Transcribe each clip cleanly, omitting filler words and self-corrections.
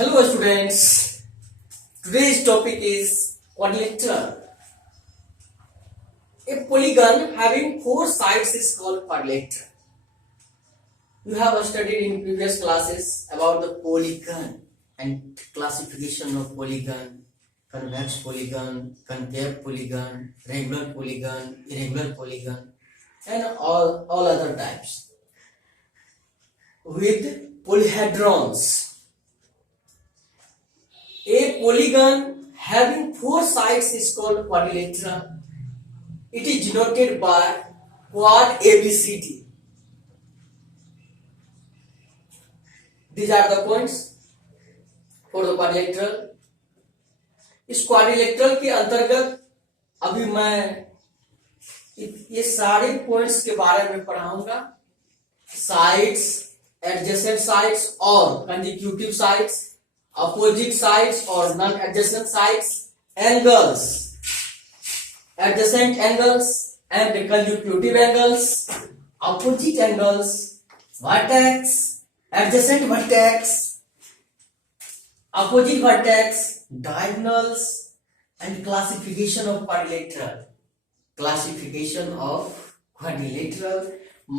Hello students, today's topic is quadrilateral. A polygon having four sides is called quadrilateral. You have studied in previous classes about the polygon and classification of polygon, convex polygon, concave polygon, regular polygon, irregular polygon, and all other types. With polyhedrons, a polygon having four sides is called quadrilateral. It is denoted by quad ABCD. These are the points for the quadrilateral. इस quadrilateral के अंतर्गत अभी मैं ये सारे points के बारे में पढ़ाऊंगा. साइड्स, एडजेसेंट साइड्स और consecutive sides, opposite sides or non-adjacent sides, angles, adjacent angles and consecutive angles, opposite angles, vertex, adjacent vertex, opposite vertex, diagonals, and classification of quadrilateral. Classification of quadrilateral.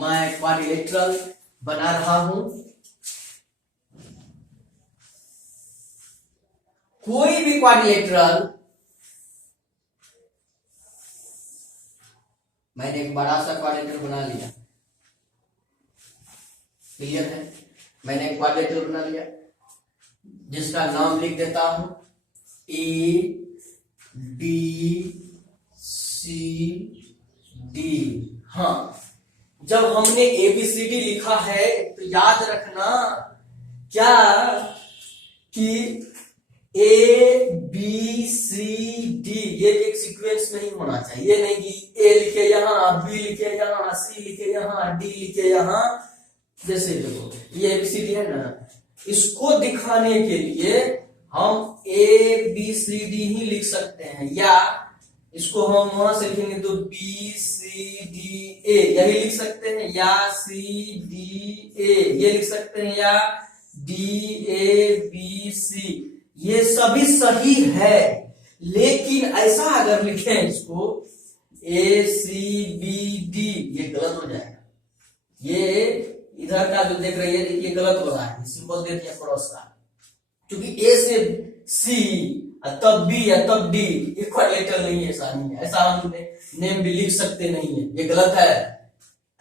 मैं quadrilateral बना रहा हूं. कोई भी quadrilateral, मैंने एक बड़ा सा क्वाड्रिलेटरल बना लिया. क्लियर है? मैंने एक क्वाड्रिलेटरल बना लिया जिसका नाम लिख देता हूं ए बी सी डी. हाँ, जब हमने ABCD लिखा है तो याद रखना क्या कि ए बी सी डी ये एक सीक्वेंस में ही होना चाहिए. ये नहीं कि ए लिखे यहाँ, बी लिखे यहाँ, सी लिखे यहाँ, डी लिखे यहाँ. जैसे देखो ये ABCD है ना, इसको दिखाने के लिए हम ए बी सी डी ही लिख सकते हैं, या इसको हम वहां से लिखेंगे तो बी सी डी ए यही लिख सकते हैं, या सी डी ए ये लिख सकते हैं, या डी ए बी सी. ये सभी सही है, लेकिन ऐसा अगर लिखें इसको ए सी बी डी ये गलत हो जाएगा. ये इधर का जो देख रही है ये गलत हो रहा है, सिंबल दे दिया क्रॉस का, क्योंकि ए से सी तब बी या तब डी ये क्वाड्रिलेटरल नहीं है. ऐसा नहीं है, ऐसा हम नेम भी लिख सकते नहीं है, ये गलत है.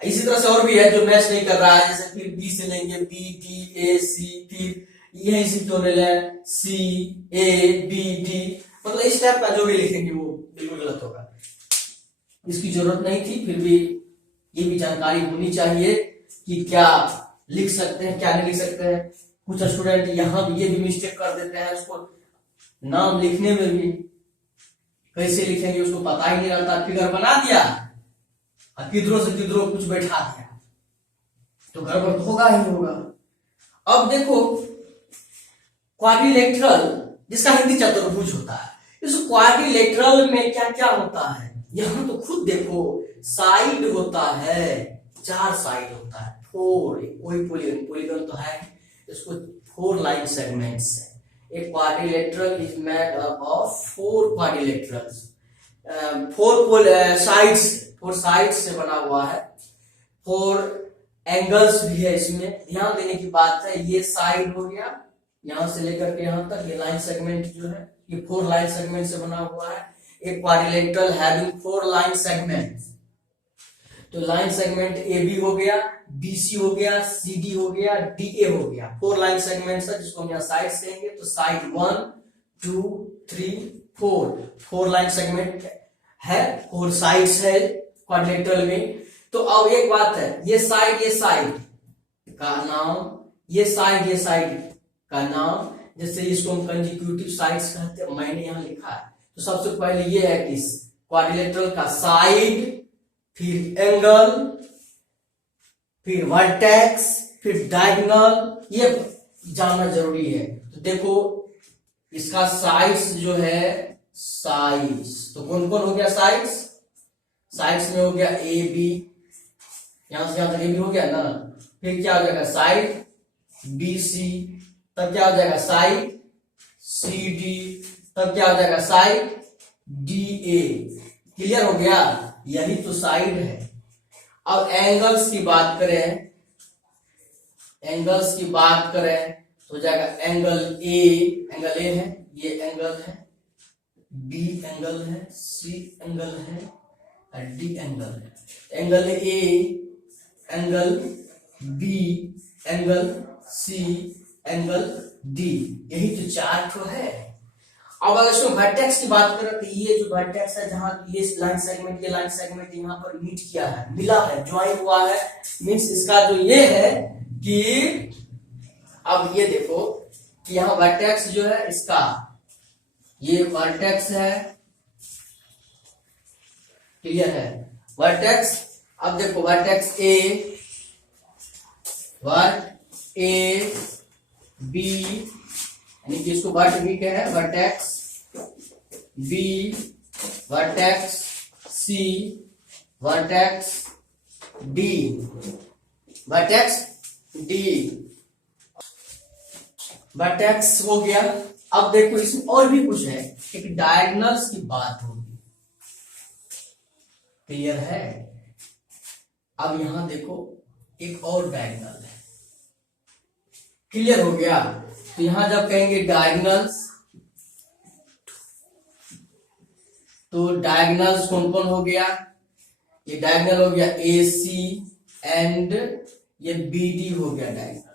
इसी तरह से और भी है जो मैच नहीं कर रहा है, जैसे फिर बी से लेंगे बी डी ए सी, फिर यही से क्यों ले लें सी ए बी डी, मतलब इस टाइप का जो भी लिखेंगे वो बिल्कुल गलत होगा. इसकी जरूरत नहीं थी, फिर भी ये भी जानकारी होनी चाहिए कि क्या लिख सकते हैं क्या नहीं लिख सकते हैं. कुछ स्टूडेंट यहाँ भी ये भी मिस्टेक कर देते हैं, उसको नाम लिखने में भी कैसे लिखेंगे उसको पता ही नहीं रहता. फिगर बना दिया और किधरों से किधरों कुछ बैठा दिया तो गड़बड़ तो होगा ही होगा. अब देखो क्वाड्रिलेटरल जिसका हिंदी चतुर्भुज होता है, इस क्वाड्रिलेटरल में क्या क्या होता है यहां तो खुद देखो. साइड होता है, 4 साइड होता है, 4. कोई पॉलीगन तो है, इसको 4 लाइन सेगमेंट्स है. एक quadrilateral is made up of 4 quadrilaterals, 4 sides से बना हुआ है. 4 एंगल्स भी है इसमें. ध्यान देने की बात है, ये साइड हो गया यहां से लेकर के यहां तक, ये लाइन सेगमेंट जो है ये 4 लाइन सेगमेंट से बना हुआ है. एक क्वाड्रिलेटरल हैविंग 4 लाइन सेगमेंट, तो लाइन सेगमेंट ए बी हो गया, बी सी हो गया, सी डी हो गया, डी ए हो गया. 4 लाइन सेगमेंट है जिसको हम यहाँ साइड्स कहेंगे. तो साइड 1 2 3 4 लाइन सेगमेंट है, 4 साइड्स है क्वाड्रिलेटरल में. तो अब एक बात है, ये साइड का नाम, ये साइड का नाम, जैसे इसको हम कंजिक्यूटिव साइड्स कहते हैं, मैंने यहां लिखा है. तो सबसे पहले ये है कि क्वाड्रिलेटरल का साइड, फिर एंगल, फिर वर्टेक्स, फिर डायगोनल, ये जानना जरूरी है. तो देखो इसका साइड्स जो है, साइड्स तो कौन कौन हो गया साइड्स में हो गया ए बी, यहां से यहां तक ए बी हो गया ना. फिर क्या हो जाएगा साइड बी सी, तब क्या हो जाएगा साइड सी डी, तब क्या हो जाएगा साइड डी ए। क्लियर हो गया, यही तो साइड है। अब एंगल्स की बात करें, एंगल्स की बात करें तो हो जाएगा एंगल ए है, ये एंगल है, बी एंगल है, सी एंगल है और डी एंगल है। Angle A, angle B, angle C, angle D, यही तो चार ठो है। अब अगर इसमें वर्टेक्स की बात करें तो ये जो वर्टेक्स है, जहां ये लाइन सेगमेंट, ये लाइन सेगमेंट यहाँ पर मीट किया है, मिला है, ज्वाइन हुआ है, मींस इसका जो ये है कि अब ये देखो कि यहाँ वर्टेक्स जो है इसका, ये वर्टेक्स है, क्लियर है, वर्टेक्स। अब देखो वर्टेक्स ए, वर्ट ए बी, यानी कि इसको वर्ट बी कह है, vertex B, vertex C, vertex D, vertex D, vertex हो गया। अब देखो इसमें और भी कुछ है, एक डायगोनल्स की बात होगी, क्लियर है। अब यहां देखो एक और डायगोनल है, क्लियर हो गया। तो यहां जब कहेंगे डायगोनल्स, तो डायगोनल्स कौन कौन हो गया, ये डायगोनल हो गया ए सी एंड ये बी डी हो गया डायगोनल।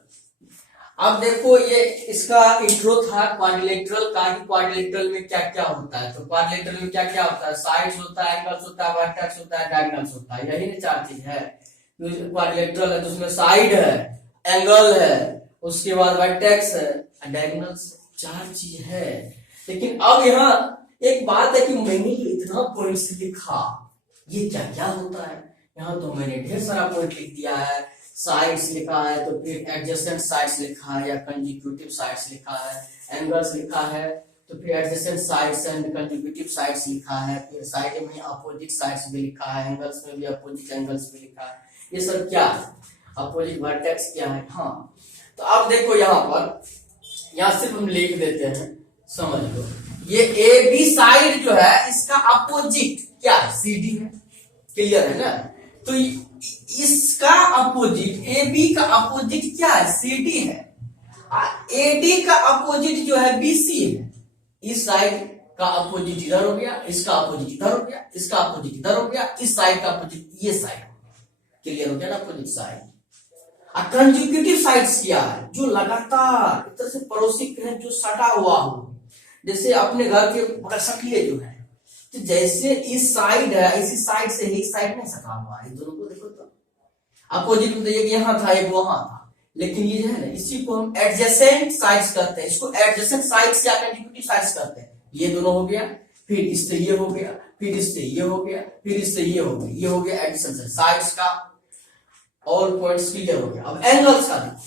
अब देखो ये इसका इंट्रो था क्वाड्रिलेटरल का, क्वाड्रिलेटरल में क्या क्या होता है। तो क्वाड्रिलेटरल में क्या क्या होता है, साइड्स होता है, एंगल्स होता है, वर्टेक्स होता है, डायगोनल्स होता है, यही ना चार चीज है। क्वाड्रिलेटरल है तो उसमें साइड है, एंगल है, उसके बाद वर्टेक्स है, डायगोनल्स, चार चीज है। लेकिन अब यहाँ एक बात है कि मैंने इतना पॉइंट्स लिखा, ये क्या क्या होता है। यहाँ तो मैंने ढेर सारा पॉइंट लिख दिया है, साइड्स लिखा है, तो फिर एडजेसेंट साइड्स लिखा है या कंजिक्यूटिव साइड्स लिखा है, एंगल्स लिखा है, तो फिर adjacent sides and consecutive sides लिखा है, फिर साइड में अपोजिट साइड्स भी लिखा है, एंगल्स में भी अपोजिट एंगल्स भी लिखा है। ये सब क्या है, अपोजिट वर्टेक्स क्या है। हाँ तो अब देखो यहाँ पर, यहाँ सिर्फ हम लिख देते हैं, समझ लो। ये ए बी साइड जो है इसका अपोजिट क्या है, सी डी है, क्लियर है ना। तो इसका अपोजिट, ए बी का अपोजिट क्या है, सी डी है। ए डी का अपोजिट जो है बी सी है। इस साइड का अपोजिट इधर हो गया, इसका अपोजिट इधर हो गया, इसका अपोजिट इधर हो गया, इस साइड का अपोजिट ये साइड हो गया, क्लियर हो गया ना, अपोजिट साइड। कंजिक्यूटिव साइड्स क्या है, जो लगातार एक तरह से पड़ोसी है, जो सटा हुआ हो, जैसे अपने घर के बगल सटले जो है, तो जैसे इस साइड है, इसी साइड से ही साइड में सटा हुआ है, दोनों को देखो तो अपोजिट में, एक यहाँ था एक वहां था, लेकिन ये जो है ना, इसी को हम एडजेसेंट साइड्स कहते हैं, इसको एडजेसेंट साइड्स या कंजिक्यूटिव साइड्स कहते हैं। ये दोनों हो गया, फिर इससे ये हो गया, फिर इससे ये हो गया, फिर इससे ये हो गया, ये हो गया एडजेसेंट साइड्स का। ऑल पॉइंट्स क्लियर हो गया। अब एंगल्स का देखो,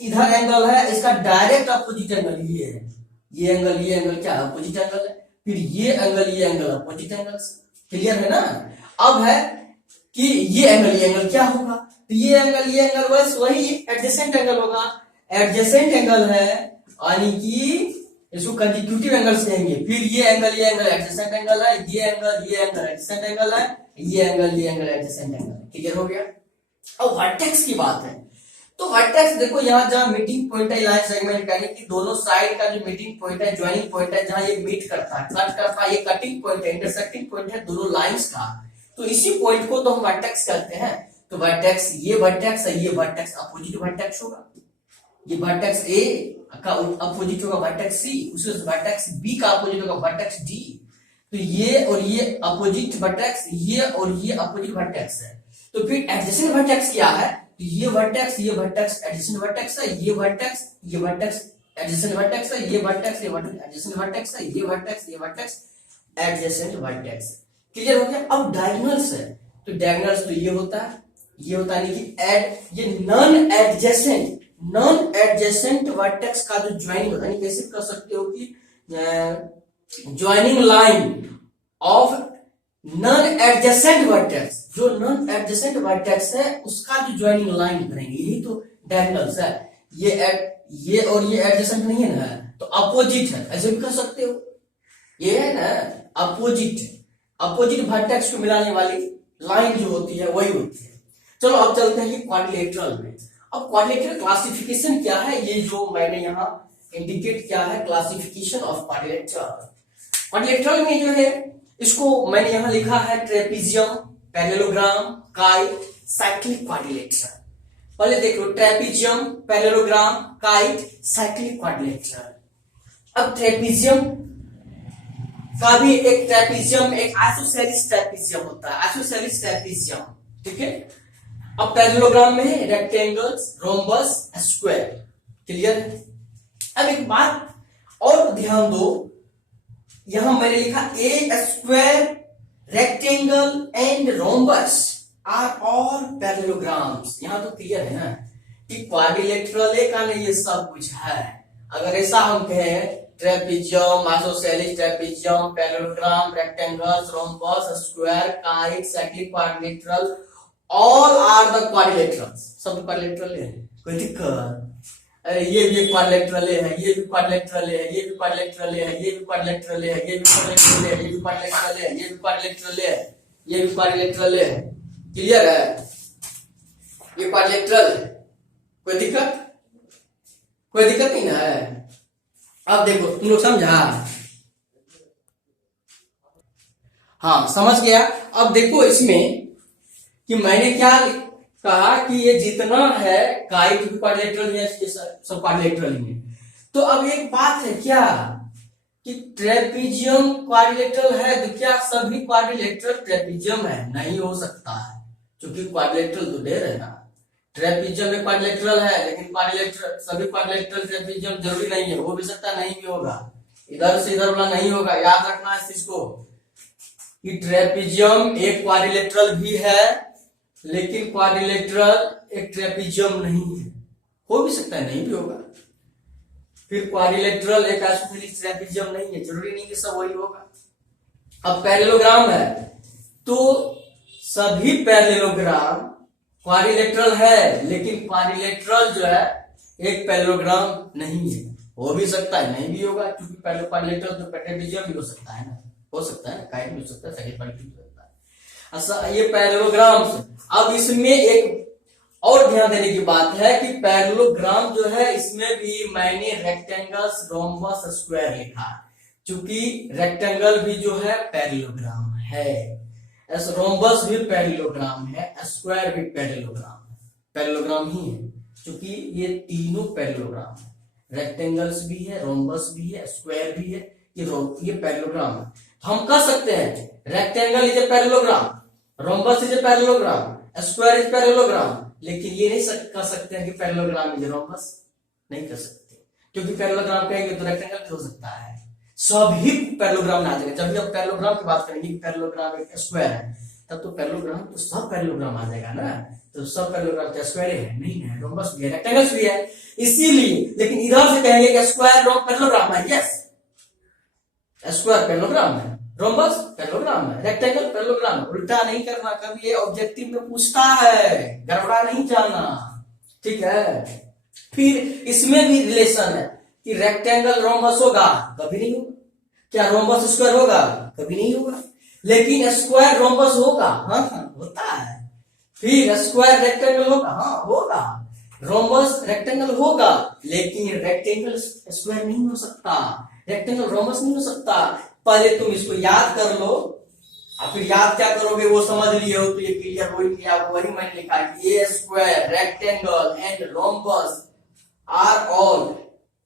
इधर एंगल है, इसका डायरेक्ट अपोजिट एंगल ये है, ये एंगल क्या है, अपोजिट एंगल है, फिर ये एंगल अपोजिट एंगल्स, क्लियर है ना। अब है कि ये एंगल क्या होगा, तो ये एंगल बस वही एडजेसेंट एंगल होगा, एडजेसेंट एंगल है, यानी कि इसको कंजिक्यूटिव एंगल्स कहेंगे। फिर ये एंगल एडजेसेंट एंगल है, ये एंगल एडजेसेंट एंगल है, ये एंगल एडजेसेंट एंगल, क्लियर हो गया। अब वर्टेक्स की बात है, तो वर्टेक्स देखो यहाँ जहां मीटिंग पॉइंट है, लाइन सेगमेंट यानी कि दोनों साइड का जो मीटिंग पॉइंट है, ज्वाइनिंग पॉइंट है, जहां ये मीट करता है, कट करता है, ये कटिंग पॉइंट है, इंटरसेक्टिंग पॉइंट है दोनों लाइंस का, तो इसी पॉइंट को तो हम वर्टेक्स कहते हैं। तो वर्टेक्स, ये वर्टेक्स है, ये वर्टेक्स अपोजिट वर्टेक्स होगा, ये वर्टेक्स ए का अपोजिट होगा वर्टेक्स सी, उसी वर्टेक्स बी का अपोजिट होगा वर्टेक्स डी। तो ये और ये अपोजिट वर्टेक्स, ये और ये अपोजिट वर्टेक्स है। तो फिर एडजेसेंट वर्टेक्स क्या है, ये वर्टेक्स एडजेसेंट वर्टेक्स है, ये वर्टेक्स एडजेसेंट वर्टेक्स है, ये वर्टेक्स एडजेसेंट वर्टेक्स है, ये वर्टेक्स एडजेसेंट वर्टेक्स, क्लियर हो गया। अब डायगोनल्स है, तो डायगोनल्स तो ये होता है यानी कि ये नॉन एडजेसेंट वर्टेक्स का जो ज्वाइनिंग होता है, कैसे कर सकते हो कि joining line of non adjacent vertex, जो नॉन एडजेसेंट वर्टेक्स है उसका जो ज्वाइनिंग लाइन करेंगे, यही तो डायगोनल्स है। ये और ये एडजेसेंट नहीं है ना, तो अपोजिट है, ऐसे भी कर सकते हो। ये है ना अपोजिट, अपोजिट वर्टेक्स को मिलाने वाली लाइन जो होती है वही होती है। चलो अब चलते हैं कि क्वाड्रिलेटरल में। अब क्वाड्रिलेटरल क्लासिफिकेशन क्या है, ये जो मैंने यहाँ इंडिकेट किया है, क्लासिफिकेशन ऑफ क्वाड्रिलेटरल। क्वाड्रिलेटरल में जो है इसको मैंने यहाँ लिखा है trapezium, parallelogram, kite, cyclic quadrilateral. पहले देखो trapezium, parallelogram, kite, cyclic quadrilateral. अब ट्रेपीजियम का भी एक ट्रेपीजियम, एक आइसोसेलेस ट्रेपीजियम होता है, आइसोसेलेस ट्रेपीजियम, ठीक है। अब पैरेललोग्राम में रेक्टेंगल्स, रोम्बस, स्क्वायर, क्लियर है। अब एक बात और ध्यान दो, यहां मैंने लिखा a square, rectangle and rhombus are all parallelograms. यहां तो क्लियर है ना कि क्वाड्रिलेटरल का नहीं ये सब कुछ है। अगर ऐसा हम कहें trapezium, isosceles trapezium, parallelogram, rectangles, rhombus, square, kite, cyclic quadrilateral, all are the quadrilaterals, सब क्वाड्रिलेटरल है, कोई दिक्कत? अरे ये भी क्वाड्रिलेटरल है, ये भी क्वाड्रिलेटरल है, ये भी क्वाड्रिलेटरल है, ये भी क्वाड्रिलेटरल है, ये भी क्वाड्रिलेटरल है, ये भी क्वाड्रिलेटरल है, ये भी क्वाड्रिलेटरल है, ये भी क्वाड्रिलेटरल है, क्लियर है? ये क्वाड्रिलेटरल है, कोई दिक्कत? कोई दिक्कत नहीं ना है। अब देखो तुम लोग समझा? हाँ समझ गया। अब देखो इसमें कि मैंने क्या कहा कि ये जितना है काइट भी क्वाड्रिलेटरल है, सब क्वाड्रिलेटरल ही है। तो अब एक बात है क्या कि ट्रेपीजियम क्वाड्रिलेटरल है, तो क्या सभी क्वाड्रिलेटरल ट्रेपीजियम है? नहीं हो सकता है, क्योंकि क्वाड्रिलेटरल तो ढेर है ना। ट्रेपीजियम में क्वाड्रिलेटरल है, लेकिन क्वाड्रिलेटरल सभी क्वाड्रिलेटरल ट्रेपीजियम जरूरी नहीं है, हो भी सकता है नहीं भी होगा, इधर से इधर वाला नहीं होगा। याद रखना इस चीज को कि ट्रेपीजियम एक क्वाड्रिलेटरल भी है, लेकिन क्वाड्रिलेटरल एक ट्रेपीजियम नहीं है, हो भी सकता है नहीं भी होगा। फिर क्वाड्रिलेटरल एक आइसोसेलेस ट्रेपीजियम नहीं है, जरूरी नहीं कि सब वही होगा। अब पैरेललोग्राम है, तो सभी पैरेललोग्राम क्वाड्रिलेटरल है, लेकिन क्वाड्रिलेटरल जो है एक पैरेललोग्राम नहीं है, हो भी सकता है नहीं भी होगा, क्योंकि क्वाड्रिलेटरल तो ट्रेपीजियम भी हो सकता है ना, हो सकता है काइट भी हो सकता है, साइक्लिक क्वाड्रिलेटरल भी हो सकता है। अच्छा ये पैरेललोग्राम्स। अब इसमें एक और ध्यान देने की बात है कि पैरेललोग्राम जो है इसमें भी मैंने रेक्टेंगल्स, रोम्बस, स्क्वायर लिखा, क्योंकि रेक्टेंगल भी जो है पैरेललोग्राम है, रोम्बस भी पैरेललोग्राम है, स्क्वायर भी पैरेललोग्राम है, पैरेललोग्राम ही है, क्योंकि ये तीनों पैरेललोग्राम है। रेक्टेंगल्स भी है, रोम्बस भी है, स्क्वायर भी है, ये पैरेललोग्राम है। तो हम कह सकते हैं rectangle is a parallelogram, rhombus is a parallelogram, square is parallelogram, लेकिन ये नहीं कह सकते हैं कि पैरेललोग्राम इज रोम्बस, नहीं कर सकते, क्योंकि पैरेललोग्राम कहेंगे तो रेक्टेंगल भी हो सकता है, सभी पैरेललोग्राम आ जाएगा। जब भी आप पैरेललोग्राम की बात करेंगे, पैरेललोग्राम एक स्क्वायर है, तब तो पैरेललोग्राम तो सब पैरेललोग्राम आ जाएगा ना, तो सब पैरेललोग्राम तो स्क्वायर है नहीं है, रोम्बस भी है, रेक्टेंगल्स भी है, इसीलिए। लेकिन इधर से कहेंगे कि स्क्वायर पैरेललोग्राम है, यस स्क्वायर पैरेललोग्राम है, रोम्बस पैरेललोग्राम है, रेक्टेंगल पैरेललोग्राम है। उल्टा नहीं करना, कभी ये ऑब्जेक्टिव में पूछता है, गड़बड़ा नहीं जाना, ठीक है। फिर इसमें भी रिलेशन है कि रेक्टेंगल रोम्बस होगा, कभी नहीं होगा। क्या रोम्बस स्क्वायर होगा? कभी नहीं होगा। लेकिन स्क्वायर रोम्बस होगा, हाँ होता है। फिर स्क्वायर रेक्टेंगल होगा, हाँ होगा। रोम्बस रेक्टेंगल होगा, लेकिन रेक्टेंगल स्क्वायर नहीं हो सकता, रेक्टेंगल रोम्बस नहीं हो सकता। पहले तुम इसको याद कर लो, और फिर याद क्या करोगे वो समझ लिए हो तो ये क्लियर हो ही गया। वही मैंने लिखा कि a square, rectangle and rhombus are all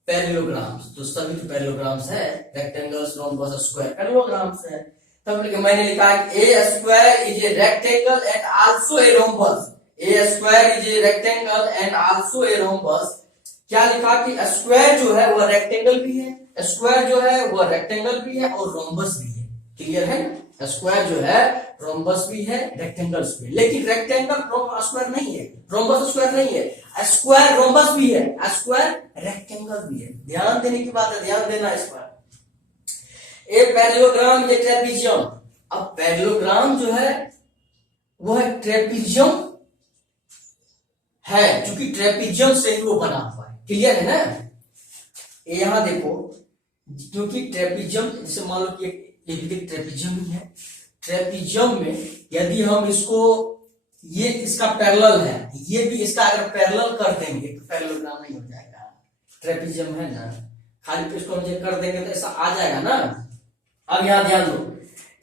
parallelograms, तो सभी तो पैरेललोग्राम्स है, रेक्टेंगल्स, रोम्बस, स्क्वायर पैरेललोग्राम्स है। तब मैंने लिखा कि a square is a rectangle and also a rhombus, a square is a rectangle and also a rhombus. क्या लिखा कि स्क्वायर जो है वह रेक्टेंगल भी है, स्क्वायर जो है वह रेक्टेंगल भी है और रोम्बस भी है, क्लियर है। स्क्वायर जो है रोम्बस भी है, रेक्टेंगल्स भी है, लेकिन रेक्टेंगल स्क्वायर नहीं है, रोम्बस स्क्वायर नहीं है, स्क्वायर रोम्बस भी है, स्क्वायर रेक्टेंगल भी है। ध्यान देने की बात है, ध्यान देना इस पर। ए पैरेललोग्राम, ये ट्रेपीजियम। अब पैरेललोग्राम जो है वह ट्रेपीजियम है, क्योंकि ट्रेपीजियम से ही वो बना हुआ है, क्लियर है ना। ये यहां देखो, क्योंकि ट्रेपिजियम, जैसे मान लो कि ये भी ट्रेपिजियम ही है। ट्रेपिजियम में यदि हम इसको, ये इसका पैरेलल है, ये भी इसका अगर पैरेलल कर देंगे तो पैरेललोग्राम नहीं हो जाएगा। ट्रेपिजियम है ना, खाली पे इसको हम चेक कर देंगे तो ऐसा आ जाएगा ना। अब यहां ध्यान दो,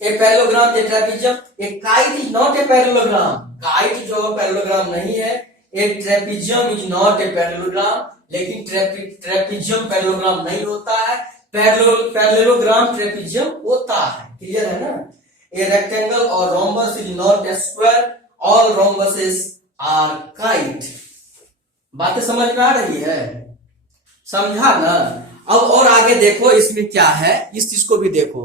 a parallelogram, a trapezium, a kite is not a parallelogram. Kite जो पैरेललोग्राम नहीं है। A trapezium is not a parallelogram, लेकिन ट्रेपिजियम पैरेललोग्राम नहीं होता है। पैरेललोग्राम ट्रेपिजियम होता है। क्लियर है ना। ए रेक्टेंगल और rhombus is not a square, all rhombuses are kite. बातें समझ में आ रही है, समझा ना। अब और आगे देखो इसमें क्या है, इस चीज को भी देखो।